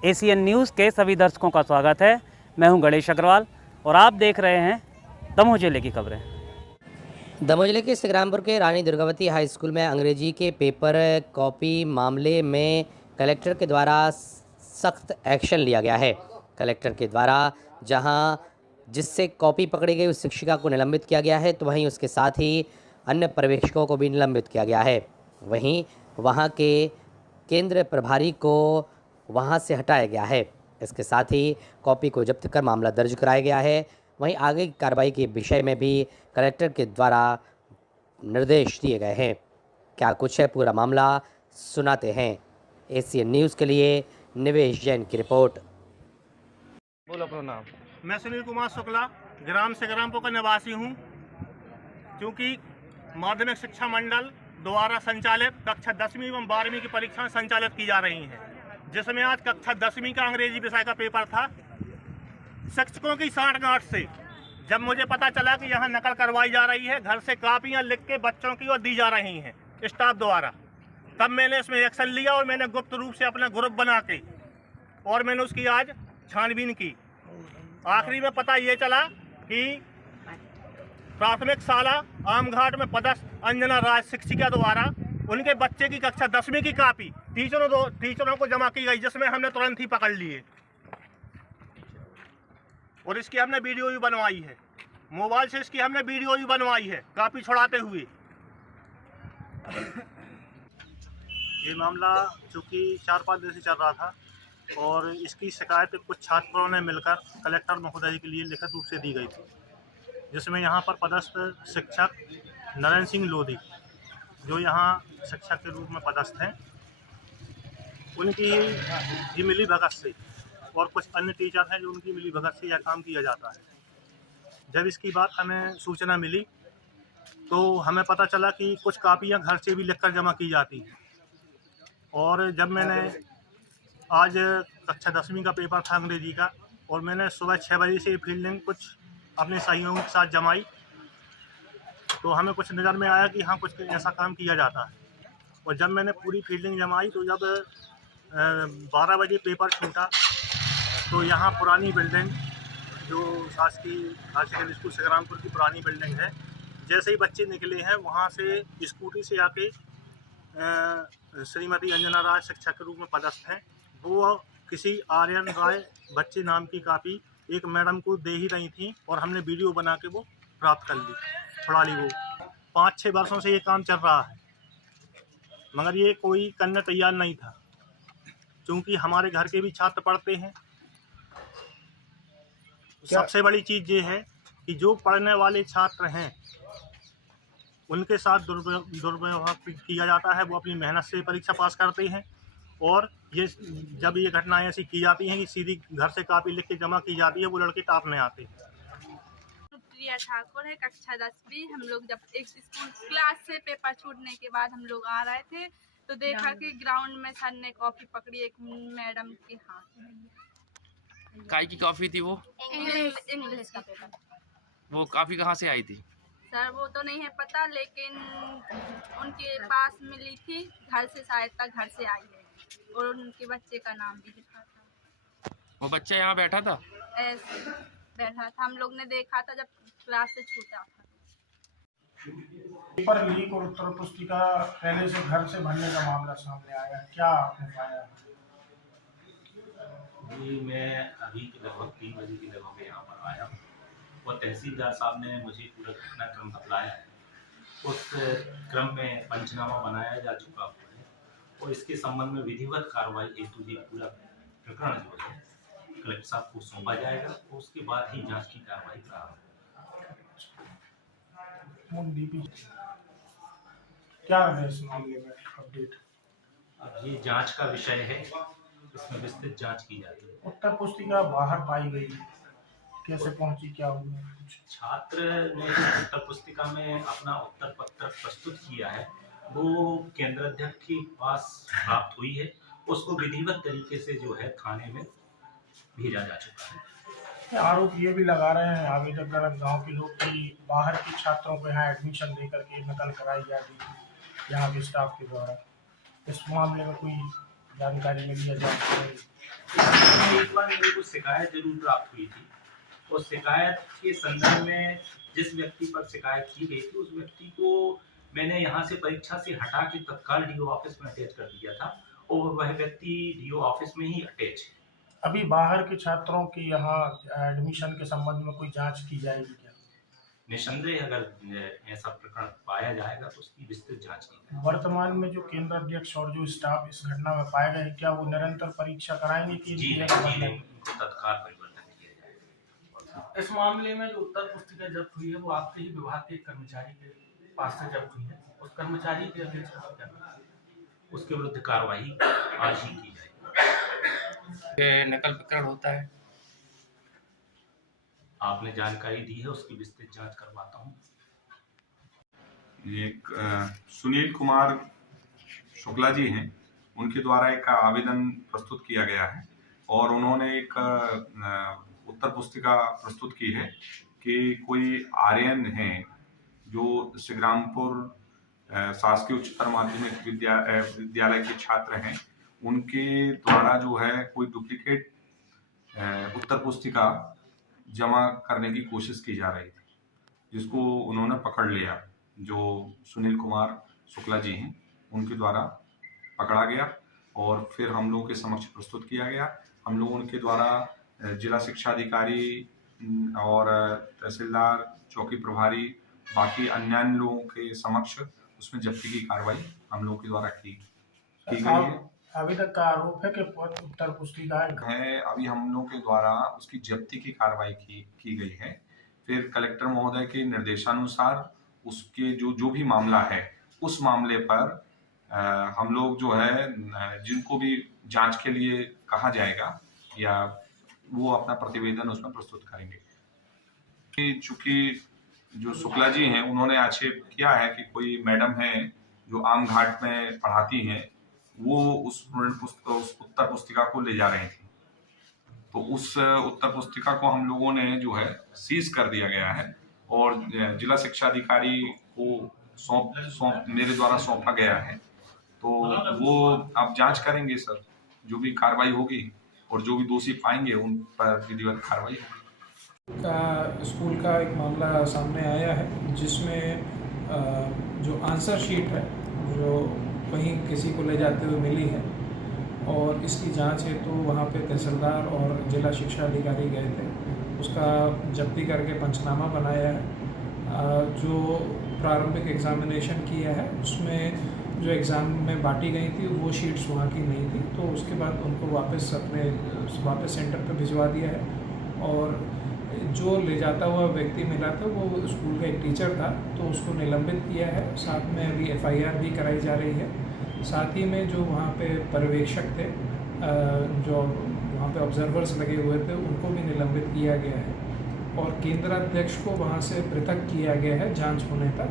ACN news के सभी दर्शकों का स्वागत है। मैं हूं गणेश अग्रवाल और आप देख रहे हैं दमोह जिले की खबरें। दमोह जिले के संग्रामपुर के रानी दुर्गावती हाई स्कूल में अंग्रेजी के पेपर कॉपी मामले में कलेक्टर के द्वारा सख्त एक्शन लिया गया है। कलेक्टर के द्वारा जहां जिससे कॉपी पकड़ी गई उस शिक्षिका को निलंबित किया गया है, तो वहीं उसके साथ ही अन्य पर्यवेक्षकों को भी निलंबित किया गया है। वहीं वहां के केंद्र प्रभारी को वहां से हटाया गया है। इसके साथ ही कॉपी को जब्त कर मामला दर्ज कराया गया है। वहीं आगे की कार्रवाई के विषय में भी कलेक्टर के द्वारा निर्देश दिए गए हैं। क्या कुछ है पूरा मामला, सुनाते हैं। एसीएन न्यूज़ के लिए निवेश जैन की रिपोर्ट। बोलो अपना नाम। मैं सुनील कुमार शुक्ला ग्राम संग्रामपुर का निवासी हूं। क्योंकि माध्यमिक शिक्षा मंडल द्वारा संचालित कक्षा 10वीं एवं 12वीं की परीक्षाएं संचालित की जा रही हैं, जिसमें आज कक्षा 10वीं का अंग्रेजी विषय का पेपर था। शिक्षकों की सांठगांठ से जब मुझे पता चला कि यहां नकल करवाई जा रही है, घर से कापियां लिख के बच्चों की ओर दी जा रही हैं स्टाफ द्वारा, तब मैंने इसमें एक्शन लिया और मैंने गुप्त रूप से अपना ग्रुप बना के और मैंने उसकी आज छानबीन की। आखिरी में पता ये चला कि प्राथमिक शाला आमघाट में पदस्थ अंजना राज शिक्षिका द्वारा उनके बच्चे की कक्षा 10वीं की कॉपी टीचरों को जमा की गई, जिसमें हमने तुरंत ही पकड़ लिए और इसकी हमने वीडियो भी बनवाई है। मोबाइल से इसकी हमने वीडियो भी बनवाई है कॉपी छुड़ाते हुए। ये मामला चूँकि 4-5 दिन से चल रहा था और इसकी शिकायत कुछ छात्रों ने मिलकर कलेक्टर महोदय के लिए लिखित रूप से दी गई थी, जिसमें यहाँ पर पदस्थ शिक्षक नरेंद्र सिंह लोधी, जो यहाँ शिक्षक के रूप में पदस्थ हैं, उनकी ही मिली भगत से और कुछ अन्य टीचर हैं जो उनकी मिली भगत से यह काम किया जाता है। जब इसकी बात हमें सूचना मिली तो हमें पता चला कि कुछ कापियाँ घर से भी लिखकर जमा की जाती हैं। और जब मैंने आज कक्षा 10वीं का पेपर था अंग्रेजी का, और मैंने सुबह 6 बजे से फील्डिंग कुछ अपने सहयोगियों के साथ जमाई, तो हमें कुछ नज़र में आया कि हाँ कुछ ऐसा काम किया जाता है। और जब मैंने पूरी फील्डिंग जमाई तो जब 12 बजे पेपर छूटा तो यहाँ पुरानी बिल्डिंग, जो शासकीय हायर सेकेंडरी स्कूल संग्रामपुर की पुरानी बिल्डिंग है, जैसे ही बच्चे निकले हैं वहाँ से स्कूटी से आके श्रीमती अंजना राय शिक्षक के रूप में पदस्थ हैं, वो किसी आर्यन राय बच्चे नाम की कॉपी एक मैडम को दे ही रही थी और हमने वीडियो बना के वो प्राप्त कर ली, छुड़ा ली। वो 5-6 वर्षों से ये काम चल रहा है, मगर ये कोई करने तैयार नहीं था, क्योंकि हमारे घर के भी छात्र पढ़ते हैं। सबसे बड़ी चीज़ ये है कि जो पढ़ने वाले छात्र हैं उनके साथ दुर्व्यवहार किया जाता है। वो अपनी मेहनत से परीक्षा पास करते हैं और ये जब ये घटनाएं ऐसी की जाती हैं कि सीधी घर से कॉपी लिख के जमा की जाती है, वो लड़के टॉप में आते हैं। प्रिया ठाकुर है, कक्षा 10वीं। हम लोग जब एक स्कूल क्लास से पेपर छूटने के बाद हम लोग आ रहे थे तो देखा कि ग्राउंड में सर ने कॉपी पकड़ी एक मैडम के हाथ में। काय की कॉफी थी वो? इंग्लिश का पेपर। वो कॉफी कहाँ से आई थी? सर वो तो नहीं है पता, लेकिन उनके पास मिली थी घर से, शायद तक घर से आई है और उनके बच्चे का नाम भी लिखा था। वो बच्चा यहाँ बैठा था? ऐसे बैठा था, हम लोग ने देखा था जब क्लास से छूटा था। पेपर लीक और उत्तर पुस्तिका पहले से घर से भरने का मामला सामने आया, क्या आपने पाया? जी, मैं अभी लगभग 3 बजे के लगभग यहाँ पर आया और तहसीलदार साहब ने मुझे पूरा घटनाक्रम बतलाया है। उस क्रम में पंचनामा बनाया जा चुका है और इसके संबंध में विधिवत कार्रवाई हेतु ये पूरा प्रकरण जो है कलेक्टर साहब को सौंपा जाएगा और उसके बाद ही जांच की कार्रवाई प्रारंभ। क्या है इस मामले में अपडेट? अब ये जांच का विषय है, इसमें विस्तृत जांच की जाती है। उत्तर पुस्तिका बाहर पाई गई, कैसे पहुंची, क्या हुआ? छात्र ने उत्तर पुस्तिका में अपना उत्तर पत्र प्रस्तुत किया है, वो केंद्र अध्यक्ष के पास प्राप्त हुई है, उसको विधिवत तरीके से जो है थाने में भेजा जा चुका है। आरोप ये भी लगा रहे हैं आवेदक गांव के लोग कि बाहर के छात्रों को यहाँ एडमिशन देकर के नकल कराई जाती थी यहाँ के स्टाफ के द्वारा। इस मामले में कोई जानकारी मिली है जांच करेंगे। एक बार मेरे को शिकायत जरूर प्राप्त हुई थी और शिकायत के संदर्भ में जिस व्यक्ति पर शिकायत की गई थी उस व्यक्ति को मैंने यहाँ से परीक्षा से हटा के तत्काल डीओ ऑफिस में अटैच कर दिया था और वह व्यक्ति डीओ ऑफिस में ही अटैच है। अभी बाहर के छात्रों की यहाँ एडमिशन के संबंध में कोई जांच की जाएगी क्या? निसंदेह अगर ऐसा प्रकरण पाया जाएगा तो उसकी विस्तृत जांच की जाएगी। वर्तमान में जो केंद्र अध्यक्ष और जो स्टाफ इस घटना में पाए गए हैं, क्या वो निरंतर परीक्षा कराएंगे कि जी नहीं, उनको तत्काल परिवर्तन किया जाएगा। इस मामले में जो उत्तर पुस्तिका जब्त हुई है वो आपके ही विभाग के कर्मचारी के पास से जब्त हुई है। उस कर्मचारी के अध्यक्ष का क्या नाम है? उसके विरुद्ध कार्रवाई आज ही की जाएगी। नकल प्रकरण होता है। आपने जानकारी दी है, उसकी विस्तृत जांच करवाता हूँ। एक सुनील कुमार शुक्ला जी हैं, उनके द्वारा एक आवेदन प्रस्तुत किया गया है और उन्होंने एक उत्तर पुस्तिका प्रस्तुत की है कि कोई आर्यन हैं जो श्रीरामपुर शासकीय उच्चतर माध्यमिक विद्यालय के छात्र हैं, उनके द्वारा जो है कोई डुप्लीकेट उत्तर पुस्तिका जमा करने की कोशिश की जा रही थी, जिसको उन्होंने पकड़ लिया। जो सुनील कुमार शुक्ला जी हैं उनके द्वारा पकड़ा गया और फिर हम लोगों के समक्ष प्रस्तुत किया गया। हम लोग उनके द्वारा जिला शिक्षा अधिकारी और तहसीलदार, चौकी प्रभारी, बाकी अन्य लोगों के समक्ष उसमें जब्ती की कार्रवाई हम लोगों के द्वारा की गई है। अभी तक का आरोप है कि उत्तर पुस्तिका है, अभी हम लोगों के द्वारा उसकी जब्ती की कार्रवाई की गई है। फिर कलेक्टर महोदय के निर्देशानुसार उसके जो भी मामला है उस मामले पर हम लोग जो है जिनको भी जांच के लिए कहा जाएगा या वो अपना प्रतिवेदन उसमें प्रस्तुत करेंगे। चूंकि जो शुक्ला जी हैं उन्होंने आक्षेप किया है कि कोई मैडम है जो आम घाट में पढ़ाती हैं, वो उस उत्तर पुस्तिका को ले जा रही थी, तो उस उत्तर पुस्तिका को हम लोगों ने जो है सीज कर दिया गया है और जिला शिक्षा अधिकारी को मेरे द्वारा सौंपा गया है। तो वो आप जांच करेंगे सर, जो भी कार्रवाई होगी और जो भी दोषी पाएंगे उन पर विधिवत कार्रवाई होगी। स्कूल का एक मामला सामने आया है जिसमें जो आंसर शीट है जो कहीं किसी को ले जाते हुए मिली है और इसकी जांच है तो वहाँ पे तहसीलदार और जिला शिक्षा अधिकारी गए थे, उसका जब्ती करके पंचनामा बनाया है। जो प्रारंभिक एग्जामिनेशन किया है उसमें जो एग्ज़ाम में बांटी गई थी वो शीट्स वहाँ की नहीं थी, तो उसके बाद उनको वापस सेंटर पर भिजवा दिया है और जो ले जाता हुआ व्यक्ति मिला था वो स्कूल का एक टीचर था, तो उसको निलंबित किया है। साथ में अभी FIR भी कराई जा रही है। साथ ही में जो वहाँ पे पर्यवेक्षक थे, जो वहाँ पे ऑब्जर्वर्स लगे हुए थे, उनको भी निलंबित किया गया है और केंद्राध्यक्ष को वहाँ से पृथक किया गया है जांच होने तक,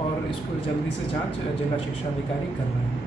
और इसको जल्दी से जांच जिला शिक्षा अधिकारी कर रहे हैं।